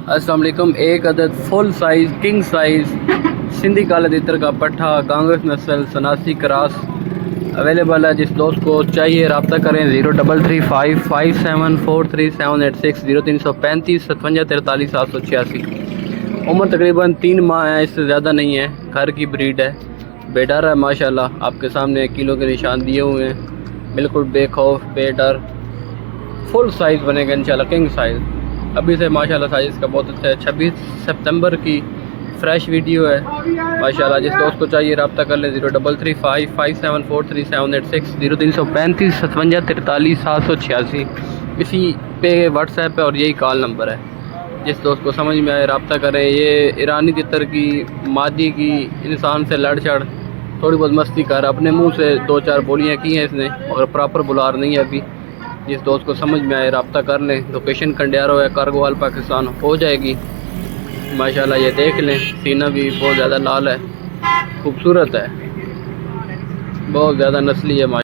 अस्सलाम वालेकुम। एक अदद full size king size Sindhi काले तितर का पट्ठा कांग्रेस नस्ल सनासी क्रास अवेलेबल है। जिस दोस्त को चाहिए रब्ता करें 0355743786 0335 5743 उम्र तकरीबन 3 माह है, इससे ज़्यादा नहीं है। घर की ब्रीड है, बेडर है माशाल्लाह। आपके सामने किलो के निशान दिए हुए हैं, बिल्कुल बेखौफ बेडर फुल साइज़ बनेगा इंशाल्लाह किंग साइज़। अभी से माशाल्लाह साइज़ का बहुत अच्छा है। 26 सितंबर की फ्रेश वीडियो है माशाल्लाह। जिस दोस्त को चाहिए रब्ता कर लें 0335 5743 0335 5743 786 इसी पे व्हाट्सएप है और यही कॉल नंबर है। जिस दोस्त को समझ में आए रब्ता करें। ये ईरानी तितर की मादी की इंसान से लड़ चढ़ थोड़ी बहुत मस्ती कर अपने मुंह से 2-4 बोलियाँ की हैं इसने, मगर प्रॉपर बुलार नहीं है अभी। जिस दोस्त को समझ में आए रब्ता कर लें। लोकेशन कंडियारो है, कारगोवाल पाकिस्तान हो जाएगी माशाल्लाह। ये देख लें, सीना भी बहुत ज़्यादा लाल है, खूबसूरत है, बहुत ज़्यादा नस्ली है माशाल्लाह।